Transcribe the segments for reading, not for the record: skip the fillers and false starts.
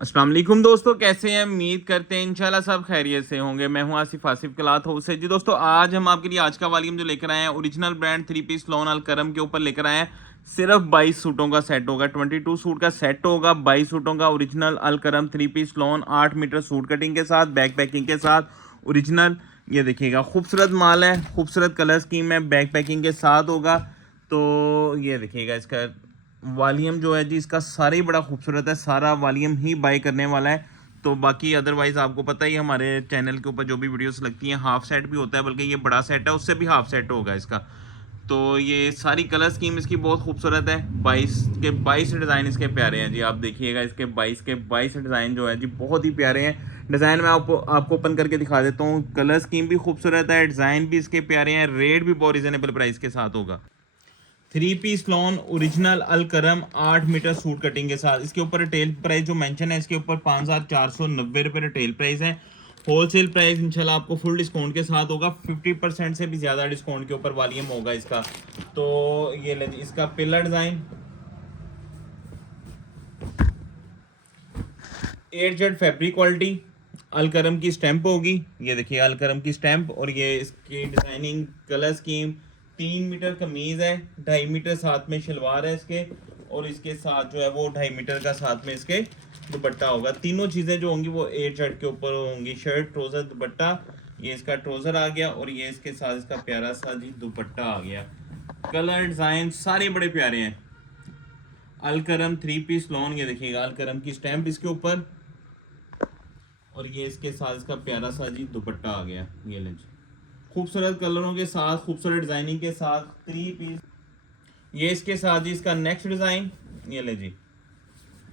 अस्सलाम वालेकुम दोस्तों, कैसे हैं? उम्मीद करते हैं इंशाल्लाह सब खैरियत से होंगे। मैं हूं आसिफ क्लाथ हाउस से। जी दोस्तों, आज हम आपके लिए आज का वॉल्यूम जो लेकर आए हैं, ओरिजिनल ब्रांड 3 पीस लॉन अल करम के ऊपर लेकर आए हैं। सिर्फ 22 सूटों का सेट होगा, 22 सूट का सेट होगा, 22 सूटों का original Al Karam 3 piece lawn 8 meter suit cutting के साथ, बैक पैकिंग के साथ ओरिजिनल। ये देखिएगा, खूबसूरत माल है, खूबसूरत कलर स्कीम है, बैक पैकिंग के साथ होगा। तो ये देखिएगा, इसका वॉल्यूम जो है जी, इसका सारा ही बड़ा खूबसूरत है, सारा वॉल्यूम ही बाय करने वाला है। तो बाकी अदरवाइज़ आपको पता ही, हमारे चैनल के ऊपर जो भी वीडियोस लगती हैं हाफ सेट भी होता है, बल्कि ये बड़ा सेट है, उससे भी हाफ सेट होगा इसका। तो ये सारी कलर स्कीम इसकी बहुत खूबसूरत है। 22 डिज़ाइन इसके प्यारे हैं जी। आप देखिएगा, इसके 22 डिज़ाइन जो है जी, बहुत ही प्यारे हैं। डिज़ाइन मैं आपको ओपन करके दिखा देता हूँ। कलर स्कीम भी खूबसूरत है, डिज़ाइन भी इसके प्यारे हैं, रेट भी बहुत रिजनेबल प्राइस के साथ होगा। 3 पीस लॉन ओरिजिनल अल करम 8 मीटर सूट कटिंग के साथ। इसके ऊपर रिटेल प्राइस जो मेंशन है, इसके ऊपर 5,490 रिटेल प्राइस है। होलसेल प्राइस इंशाल्लाह आपको फुल डिस्काउंट के साथ होगा, 50% से भी ज़्यादा डिस्काउंट के ऊपर वॉल्यूम होगा इसका। तो ये ले, इसका pillar design 8 Z fabric quality, Alkaram की स्टैंप होगी। ये देखिए, अलकरम की स्टैंप। और ये इसकी डिजाइनिंग कलर स्कीम, 3 मीटर कमीज है, 2.5 मीटर साथ में शलवार है इसके, और इसके साथ जो है वो 2.5 मीटर का साथ में इसके दुपट्टा होगा। तीनों चीज़ें जो होंगी वो 8 जेड के ऊपर होंगी, शर्ट ट्रोज़र दुपट्टा। ये इसका ट्रोज़र आ गया, और ये इसके साथ इसका प्यारा सा जी दुपट्टा आ गया। कलर डिज़ाइन सारे बड़े प्यारे हैं। अलकरम 3 पीस लॉन, ये देखिएगा, अलकरम की स्टैंप इसके ऊपर, और ये इसके साथ इसका प्यारा सा जी दुपट्टा आ गया। ये ले जी, खूबसूरत कलरों के साथ, खूबसूरत डिजाइनिंग के साथ 3 पीस। ये इसके साथ जी इसका नेक्स्ट डिजाइन, ये ले जी,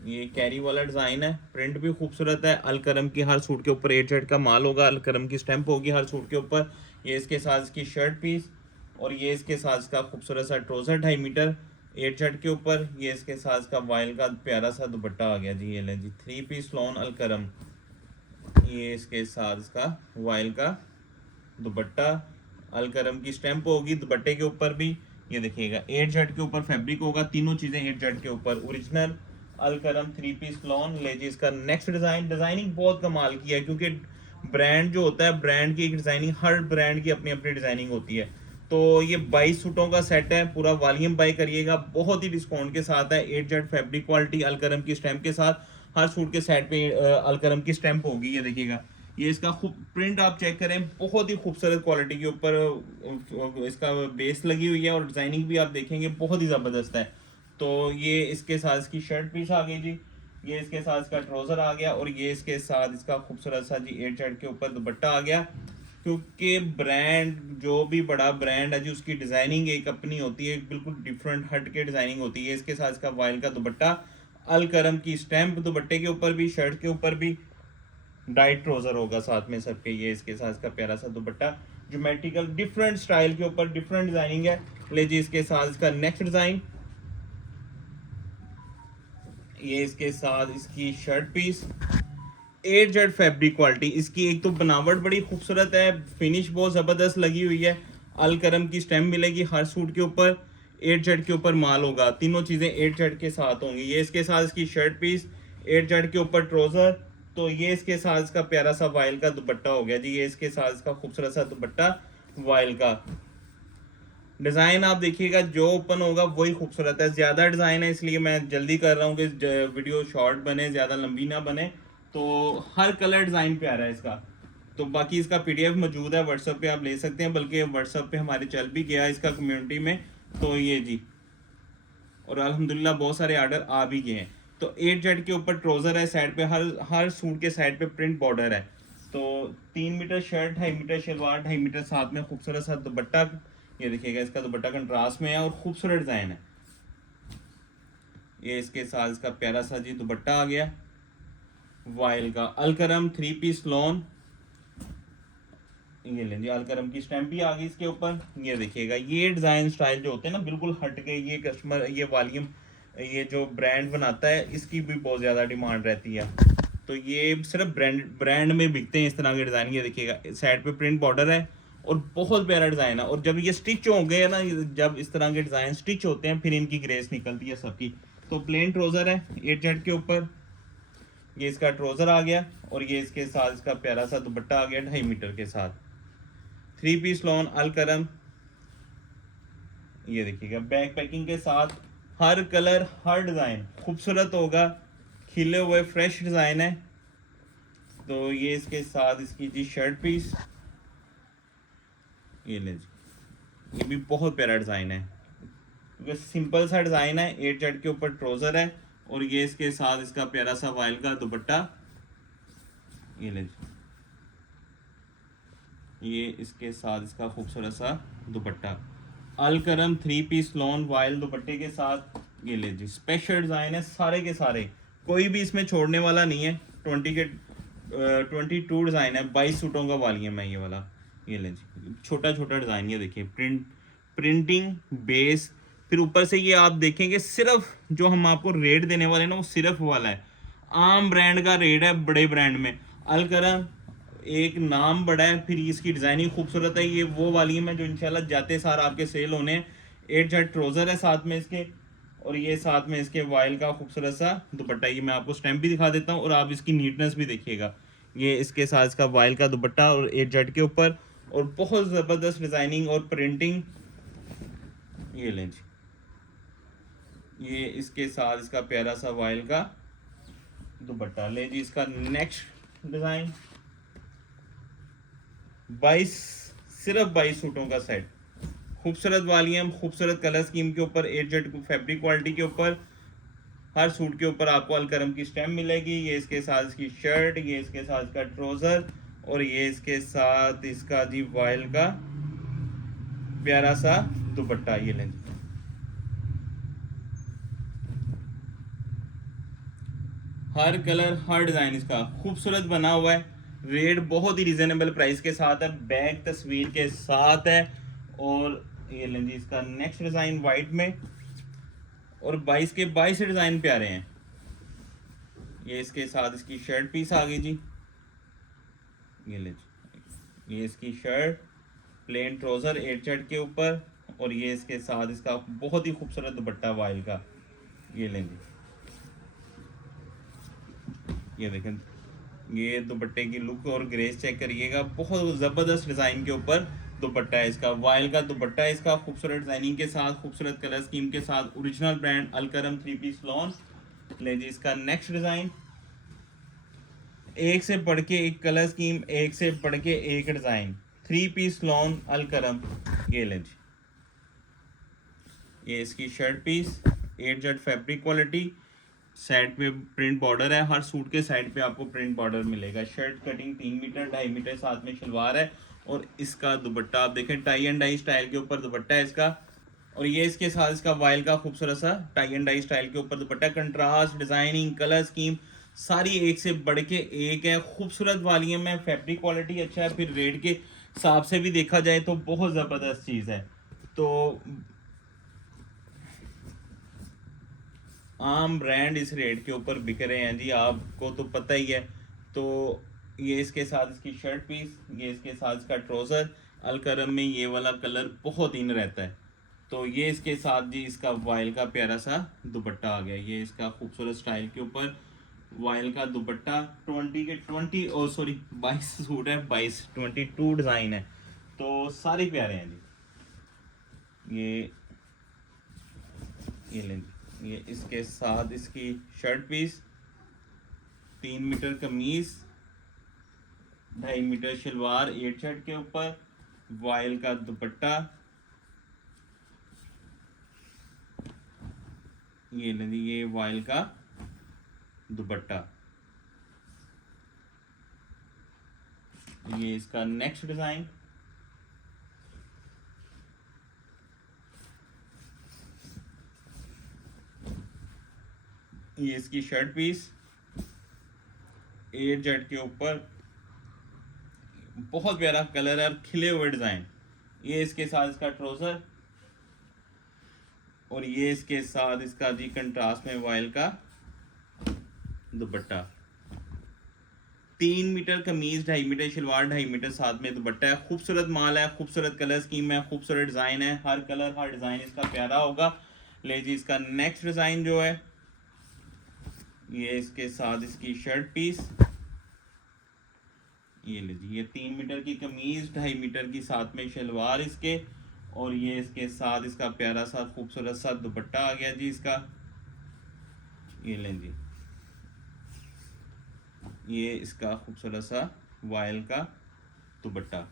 ये कैरी वाला डिजाइन है, प्रिंट भी खूबसूरत है। अलकरम की हर सूट के ऊपर 8 जेड का माल होगा, अलकरम की स्टैंप होगी हर सूट के ऊपर। ये इसके साथ इसकी शर्ट पीस, और ये इसके साथ इसका खूबसूरत सा ट्रोजर 2.5 मीटर 8 जेड के ऊपर। ये इसके साथ इसका वाइल का प्यारा सा दुपट्टा आ गया जी। ये ले जी, 3 पीस लॉन अलकरम। ये इसके साथ इसका वाइल का दुपट्टा, अलकरम की स्टैंप होगी दुपट्टे के ऊपर भी। ये देखिएगा, 8 जेड के ऊपर फैब्रिक होगा, तीनों चीज़ें 8 जेड के ऊपर ओरिजिनल अलकरम 3 पीस लॉन। ले जी, इसका नेक्स्ट डिज़ाइन, डिज़ाइनिंग बहुत कमाल की है, क्योंकि ब्रांड जो होता है, ब्रांड की एक डिज़ाइनिंग, हर ब्रांड की अपनी अपनी डिज़ाइनिंग होती है। तो ये 22 सूटों का सेट है, पूरा वॉल्यूम बाय करिएगा, बहुत ही डिस्काउंट के साथ है। 8 जेड फैब्रिक क्वालिटी अलकरम की स्टैंप के साथ, हर सूट के सेट पे अलकरम की स्टैंप होगी। ये देखिएगा, ये इसका खूब प्रिंट आप चेक करें, बहुत ही खूबसूरत क्वालिटी के ऊपर इसका बेस लगी हुई है, और डिजाइनिंग भी आप देखेंगे बहुत ही ज़बरदस्त है। तो ये इसके साथ इसकी शर्ट पीस आ गई जी, ये इसके साथ इसका ट्राउजर आ गया, और ये इसके साथ इसका खूबसूरत सा जी 8 जेड के ऊपर दुपट्टा आ गया। क्योंकि ब्रांड, जो भी बड़ा ब्रांड है जी, उसकी डिज़ाइनिंग एक अपनी होती है, बिल्कुल डिफरेंट हट के डिज़ाइनिंग होती है। इसके साथ इसका वाइल का दुपट्टा, अलकरम की स्टैंप दुपट्टे के ऊपर भी, शर्ट के ऊपर भी, डाइट ट्रोजर होगा साथ में सबके। ये इसके साथ इसका प्यारा सा दुपट्टा, ज्योमेट्रिकल डिफरेंट स्टाइल के ऊपर डिफरेंट डिजाइनिंग है। ले जी, इसके साथ इसका नेक्स्ट डिजाइन, ये इसके साथ इसकी shirt piece, 8 Z fabric quality. इसकी एक तो बनावट बड़ी खूबसूरत है, फिनिश बहुत ज़बरदस्त लगी हुई है। अलकरम की स्टैम्प मिलेगी हर सूट के ऊपर, 8 जेड के ऊपर माल होगा, तीनों चीज़ें 8 जेड के साथ होंगी। ये इसके साथ इसकी शर्ट पीस, 8 जेड के ऊपर ट्रोज़र। तो ये इसके साथ इसका प्यारा सा वाइल का दुपट्टा हो गया जी। ये इसके साथ इसका खूबसूरत सा दुपट्टा वाइल का। डिज़ाइन आप देखिएगा, जो ओपन होगा वही खूबसूरत है। ज़्यादा डिज़ाइन है, इसलिए मैं जल्दी कर रहा हूँ कि वीडियो शॉर्ट बने, ज़्यादा लंबी ना बने। तो हर कलर डिज़ाइन प्यारा है इसका। तो बाकी इसका पीडीएफ मौजूद है, व्हाट्सएप पे आप ले सकते हैं, बल्कि व्हाट्सएप पे हमारे चल भी गया इसका कम्युनिटी में। तो ये जी, और अल्हम्दुलिल्लाह बहुत सारे ऑर्डर आ भी गए हैं। तो 8 जेड के ऊपर ट्रोज़र है, साइड पे हर हर सूट के साइड पे प्रिंट बॉर्डर है। तो 3 meter shirt, 2.5 meter shalwar, 2.5 meter साथ में खूबसूरत सा दुपट्टा। ये देखिएगा, इसका दुपट्टा कंट्रास्ट में है और खूबसूरत डिज़ाइन है। ये इसके साथ इसका प्यारा सा जी दुपट्टा आ गया, वाइल का अलकरम 3 पीस लॉन। ये लेंगे, अलकरम की स्टैंप भी आ गई इसके ऊपर। ये देखिएगा, ये डिज़ाइन स्टाइल जो होते हैं ना, बिल्कुल हट के, ये कस्टमर, ये वॉल्यूम, ये जो ब्रांड बनाता है, इसकी भी बहुत ज़्यादा डिमांड रहती है। तो ये सिर्फ ब्रांड ब्रांड में बिकते हैं इस तरह के डिज़ाइन। ये देखिएगा, साइड पे प्रिंट बॉर्डर है, और बहुत प्यारा डिज़ाइन है। और जब ये स्टिच हो गए ना, जब इस तरह के डिज़ाइन स्टिच होते हैं, फिर इनकी ग्रेस निकलती है सबकी। तो प्लेन ट्रोज़र है 8 जेड के ऊपर, ये इसका ट्राउज़र आ गया और ये इसके साथ इसका प्यारा सा दुपट्टा आ गया 2.5 मीटर के साथ। 3 पीस लॉन अल करम, ये देखिएगा बैक पैकिंग के साथ, हर कलर हर डिज़ाइन खूबसूरत होगा, खिले हुए फ्रेश डिज़ाइन है। तो ये इसके साथ इसकी जी शर्ट पीस, ये ले जी, ये भी बहुत प्यारा डिज़ाइन है क्योंकि सिंपल सा डिज़ाइन है। 8 जेड के ऊपर ट्राउज़र है और ये इसके साथ इसका प्यारा सा वाइल का दुपट्टा, ये ले जी, ये इसके साथ इसका खूबसूरत सा दुपट्टा अल करम 3 पीस लॉन वाइल दुपट्टे के साथ। ये ले जी स्पेशल डिज़ाइन है सारे के सारे, कोई भी इसमें छोड़ने वाला नहीं है। 22 डिज़ाइन है, 22 सूटों का वॉल्यूम है ये वाला। ये ले जी छोटा छोटा डिज़ाइन, ये देखिए प्रिंटिंग बेस, फिर ऊपर से ये आप देखेंगे सिर्फ जो हम आपको रेट देने वाले हैं ना वो सिर्फ वाला है, आम ब्रांड का रेट है बड़े ब्रांड में। अल करम एक नाम बड़ा है, फिर इसकी डिज़ाइनिंग खूबसूरत है। ये वो वॉल्यूम है जो इंशाल्लाह जाते सार आपके सेल होने हैं। 8 जेड ट्राउज़र है साथ में इसके, और ये साथ में इसके वाइल का खूबसूरत सा दुपट्टा। ये मैं आपको स्टैम्प भी दिखा देता हूँ और आप इसकी नीटनेस भी देखिएगा। ये इसके साथ इसका वाइल का दुपट्टा और 8 जेड के ऊपर, और बहुत ज़बरदस्त डिज़ाइनिंग और प्रिंटिंग। ये लें जी, ये इसके साथ इसका प्यारा सा वाइल का दुपट्टा। ले जी इसका नेक्स्ट डिज़ाइन, 22 सिर्फ 22 सूटों का सेट, खूबसूरत वॉल्यूम, खूबसूरत कलर स्कीम के ऊपर, 8 जेड फैब्रिक क्वालिटी के ऊपर। हर सूट के ऊपर आपको अलकरम की स्टैम्प मिलेगी। ये इसके साथ इसकी शर्ट, ये इसके साथ इसका ट्राउज़र, और ये इसके साथ इसका जी वाइल का प्यारा सा दुपट्टा। ये लें, हर कलर हर डिज़ाइन इसका खूबसूरत बना हुआ है। रेट बहुत ही रिजनेबल प्राइस के साथ है, बैग तस्वीर के साथ है। और ये लें जी इसका नेक्स्ट डिज़ाइन वाइट में, और 22 के 22 डिज़ाइन प्यारे हैं। ये इसके साथ इसकी शर्ट पीस आ गई जी, ये ले जी, ये इसकी शर्ट, प्लेन ट्राउज़र 8 जेड के ऊपर, और ये इसके साथ इसका बहुत ही खूबसूरत दुपट्टा वाइल का। ये लें जी, ये देखें, ये दुपट्टे की लुक और ग्रेस चेक करिएगा, बहुत ज़बरदस्त डिज़ाइन के ऊपर दुपट्टा है इसका, वाइल का दुपट्टा है इसका, खूबसूरत डिज़ाइनिंग के साथ, खूबसूरत कलर स्कीम के साथ, original brand Alkaram 3 piece lawn. ले जी इसका नेक्स्ट डिज़ाइन, एक से बढ़ के एक कलर स्कीम, एक से बढ़ के एक डिज़ाइन, 3 पीस लॉन अलकरम। ये ले जी, ये इसकी shirt piece, 8 Z fabric quality, side पे प्रिंट बॉर्डर है, हर सूट के साइड पे आपको प्रिंट बॉर्डर मिलेगा। शर्ट कटिंग 3 मीटर 2.5 मीटर साथ में शलवार है, और इसका दुपट्टा आप देखें टाई एंड डाई स्टाइल के ऊपर दुपट्टा है इसका। और ये इसके साथ इसका वाइल का खूबसूरत सा टाई एंड डाई स्टाइल के ऊपर दुपट्टा, कंट्रास्ट डिज़ाइनिंग कलर स्कीम सारी एक से बढ़ के एक है, खूबसूरत वॉल्यूम है, फैब्रिक क्वालिटी अच्छा है, फिर रेट के हिसाब से भी देखा जाए तो बहुत ज़बरदस्त चीज़ है। तो आम ब्रांड इस रेट के ऊपर बिक रहे हैं जी, आपको तो पता ही है। तो ये इसके साथ इसकी शर्ट पीस, ये इसके साथ इसका ट्राउज़र, अलकरम में ये वाला कलर बहुत इन रहता है। तो ये इसके साथ जी इसका वाइल का प्यारा सा दुपट्टा आ गया, ये इसका खूबसूरत स्टाइल के ऊपर वाइल का दुपट्टा। 20 के 20 और सॉरी 22 सूट है, 22 डिज़ाइन है, तो सारे प्यारे हैं जी। ये लें, ये इसके साथ इसकी शर्ट पीस, 3 मीटर कमीज, 2.5 मीटर शलवार 8 शर्ट के ऊपर, वाइल का दुपट्टा। ये लें, ये वाइल का दुपट्टा। ये इसका नेक्स्ट डिज़ाइन, ये इसकी शर्ट पीस 8 जेड के ऊपर, बहुत प्यारा कलर है और खिले हुए डिज़ाइन। ये इसके साथ इसका ट्राउज़र, और ये इसके साथ इसका जी कंट्रास्ट में वाइल का दुपट्टा। 3 मीटर कमीज, 2.5 मीटर शलवार, 2.5 मीटर साथ में दुपट्टा है। खूबसूरत माल है, खूबसूरत कलर स्कीम है, खूबसूरत डिज़ाइन है, हर कलर हर डिज़ाइन इसका प्यारा होगा। ले जी इसका नेक्स्ट डिज़ाइन जो है, ये इसके साथ इसकी शर्ट पीस, ये लीजिए, ये 3 मीटर की कमीज, 2.5 मीटर की साथ में शलवार इसके, और ये इसके साथ इसका प्यारा सा खूबसूरत सा दुपट्टा आ गया जी इसका। ये लें जी, ये इसका खूबसूरत सा वायल का दुपट्टा।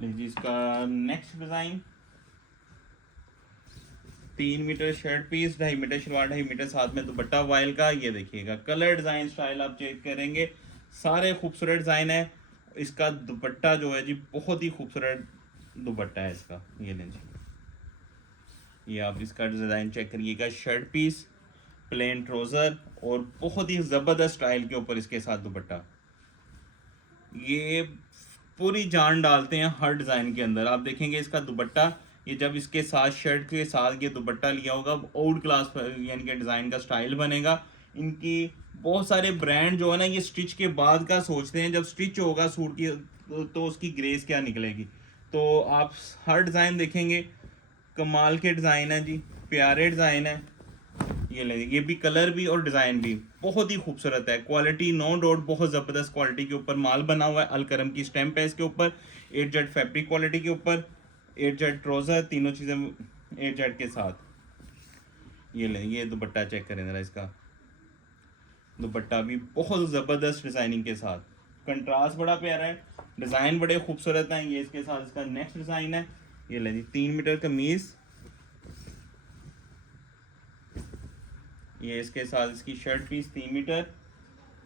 लीजिए इसका next design, 3 meter shirt piece, 2.5 meter shalwar, 2.5 meter साथ में दुपट्टा वायल का। ये देखिएगा कलर डिजाइन स्टाइल आप चेक करेंगे, सारे खूबसूरत डिजाइन है। इसका दुपट्टा जो है जी बहुत ही खूबसूरत दुपट्टा है इसका। ये लें जी, ये आप इसका डिजाइन चेक करिएगा, शर्ट पीस, प्लेन ट्राउजर और बहुत ही जबरदस्त स्टाइल के ऊपर इसके साथ दुपट्टा। ये पूरी जान डालते हैं हर डिजाइन के अंदर। आप देखेंगे इसका दुपट्टा, ये जब इसके साथ शर्ट के साथ ये दुपट्टा लिया होगा, आउट क्लास यानी कि डिजाइन का स्टाइल बनेगा। इनकी बहुत सारे ब्रांड जो है ना, ये स्टिच के बाद का सोचते हैं, जब स्टिच होगा सूट की तो उसकी ग्रेस क्या निकलेगी। तो आप हर डिजाइन देखेंगे, कमाल के डिजाइन है जी, प्यारे डिजाइन है। ये लेंगे, ये भी कलर भी और डिज़ाइन भी बहुत ही खूबसूरत है। क्वालिटी नो डाउट बहुत ज़बरदस्त क्वालिटी के ऊपर माल बना हुआ है। अलकरम की स्टैम्प है इसके ऊपर, 8 जेड फैब्रिक क्वालिटी के ऊपर, 8 जेड ट्राउज़र, तीनों चीज़ें 8 जेड के साथ। ये लें, ये दुपट्टा चेक करें ज़रा, इसका दुपट्टा भी बहुत ज़बरदस्त डिज़ाइनिंग के साथ, कंट्रास्ट बड़ा प्यारा है, डिज़ाइन बड़े खूबसूरत हैं। ये इसके साथ इसका नेक्स्ट डिज़ाइन है। ये लें जी, 3 मीटर कमीज़, ये इसके साथ इसकी shirt piece 3 meter,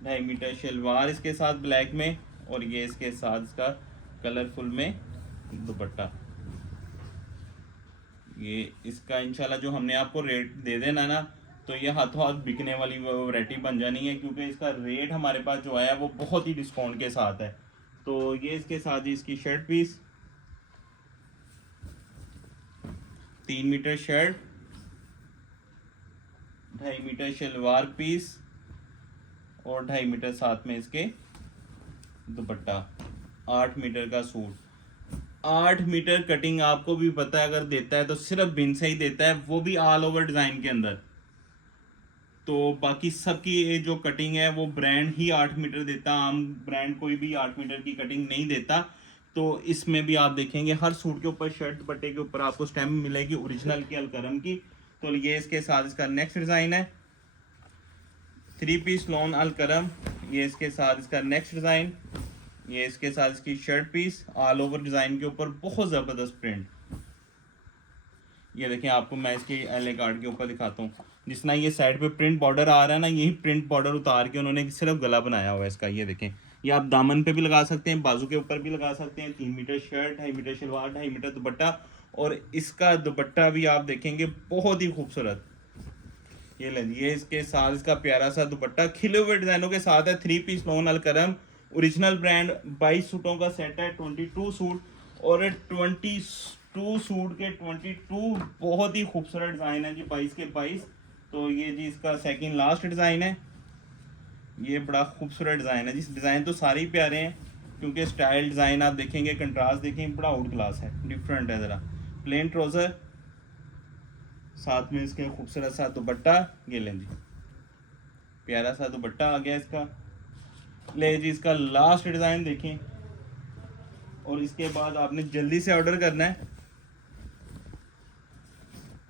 2.5 meter shalwar इसके साथ ब्लैक में, और ये इसके साथ इसका कलरफुल में दुपट्टा। ये इसका इंशाल्लाह जो हमने आपको रेट दे देना ना, तो ये हाथों हाथ बिकने वाली वैरायटी बन जानी है, क्योंकि इसका रेट हमारे पास जो है वो बहुत ही डिस्काउंट के साथ है। तो ये इसके साथ ही इसकी shirt piece, 3 meter shirt, 2.5 meter shalwar piece और 2.5 मीटर साथ में इसके दुपट्टा। 8 मीटर का सूट, 8 मीटर कटिंग आपको भी पता है, अगर देता है तो सिर्फ बिन से ही देता है, वो भी ऑल ओवर डिज़ाइन के अंदर। तो बाकी सबकी ये जो कटिंग है वो ब्रांड ही 8 मीटर देता, आम ब्रांड कोई भी 8 मीटर की कटिंग नहीं देता। तो इसमें भी आप देखेंगे हर सूट के ऊपर, शर्ट दुपट्टे के ऊपर आपको स्टैम्प मिलेगी ओरिजिनल की, अलकरम की। तो ये इसके साथ इसका नेक्स्ट डिज़ाइन है, 3 पीस लॉन अलकरम। ये इसके साथ इसका नेक्स्ट डिज़ाइन, ये इसके साथ इसकी shirt piece, all over design के ऊपर बहुत ज़बरदस्त प्रिंट। ये देखें, आपको मैं इसकी एल कार्ड के ऊपर दिखाता हूँ। जिस तरह ये साइड पे प्रिंट बॉर्डर आ रहा है ना, यही प्रिंट बॉर्डर उतार के उन्होंने सिर्फ गला बनाया हुआ है इसका। ये देखें, ये आप दामन पे भी लगा सकते हैं, बाजू के ऊपर भी लगा सकते हैं। 3 meter shirt, 2.5 meter shalwar, 2.5 meter dupatta, और इसका दुपट्टा भी आप देखेंगे बहुत ही खूबसूरत। ये लें, ये इसके साथ इसका प्यारा सा दुपट्टा खिले हुए डिजाइनों के साथ है। 3 piece lawn Alkaram, original brand, 22 सूटों का सेट है, 22 सूट, और 22 सूट के 22 बहुत ही खूबसूरत डिज़ाइन है जी, 22 के 22। तो ये जी इसका सेकंड लास्ट डिज़ाइन है। ये बड़ा खूबसूरत डिज़ाइन है जी, डिज़ाइन तो सारे ही प्यारे हैं, क्योंकि स्टाइल डिज़ाइन आप देखेंगे, कंट्रास्ट देखेंगे, बड़ा आउट क्लास है, डिफरेंट है ज़रा। प्लेन ट्राउज़र, साथ में इसके खूबसूरत सा दुपट्टा। ये लें जी, प्यारा सा दुपट्टा आ गया इसका। ले जी, इसका लास्ट डिज़ाइन देखें, और इसके बाद आपने जल्दी से ऑर्डर करना है,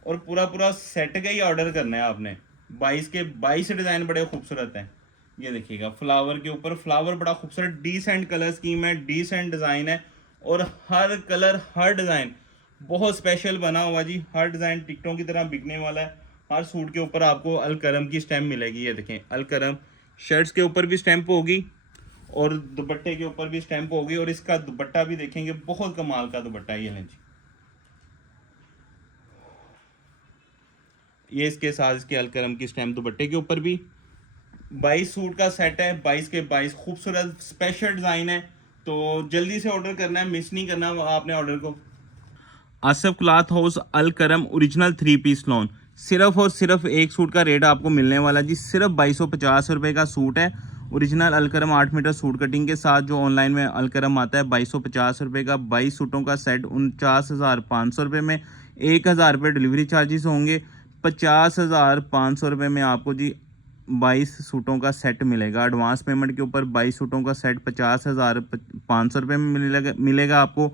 और पूरा पूरा सेट का ही ऑर्डर करना है आपने। 22 के 22 डिज़ाइन बड़े खूबसूरत हैं। ये देखिएगा, फ्लावर के ऊपर फ्लावर बड़ा खूबसूरत, डिसेंट कलर स्कीम है, डिसेंट डिज़ाइन है, और हर कलर हर डिज़ाइन बहुत स्पेशल बना हुआ जी। हर डिज़ाइन टिकटों की तरह बिकने वाला है। हर सूट के ऊपर आपको अलकरम की स्टैम्प मिलेगी। ये देखें, अलकरम शर्ट्स के ऊपर भी स्टैम्प होगी, और दुपट्टे के ऊपर भी स्टैम्प होगी, और इसका दुपट्टा भी देखेंगे बहुत कमाल का दुपट्टा। ये लें जी, ये इसके साथ इसके अलकरम की स्टैम्प दुपट्टे के ऊपर भी। 22 सूट का सेट है, 22 के 22 खूबसूरत स्पेशल डिज़ाइन है। तो जल्दी से ऑर्डर करना है, मिस नहीं करना आपने ऑर्डर को। Asaf cloth house Alkaram original 3 piece lawn, सिर्फ और सिर्फ एक सूट का रेट आपको मिलने वाला जी, सिर्फ 2250 रुपये का सूट है। Original Alkaram 8 meter suit cutting के साथ जो ऑनलाइन में अलकरम आता है 2250 रुपये का। 22 सूटों का सेट 49,500 रुपये में। 1000 रुपये डिलीवरी चार्जेस होंगे। 50,500 रुपये में आपको जी 22 सूटों का सेट मिलेगा। एडवांस पेमेंट के ऊपर 22 सूटों का सेट 50,500 रुपये में मिलेगा आपको।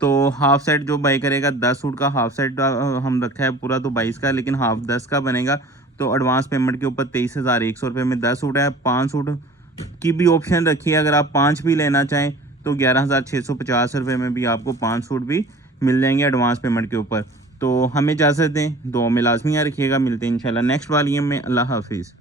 तो हाफ सेट जो बाई करेगा 10 सूट का हाफ सेट हम रखा है पूरा तो 22 का, लेकिन हाफ 10 का बनेगा। तो एडवांस पेमेंट के ऊपर 23,100 रुपये में 10 सूट है। 5 सूट की भी ऑप्शन रखी है, अगर आप 5 भी लेना चाहें तो 11,650 रुपये में भी आपको 5 सूट भी मिल जाएंगे एडवांस पेमेंट के ऊपर। तो हमें इजाज़त दें, दुआ में लाजमी याद रखिएगा। मिलते हैं इंशाल्लाह नेक्स्ट वॉल्यूम में। अल्लाह हाफिज़।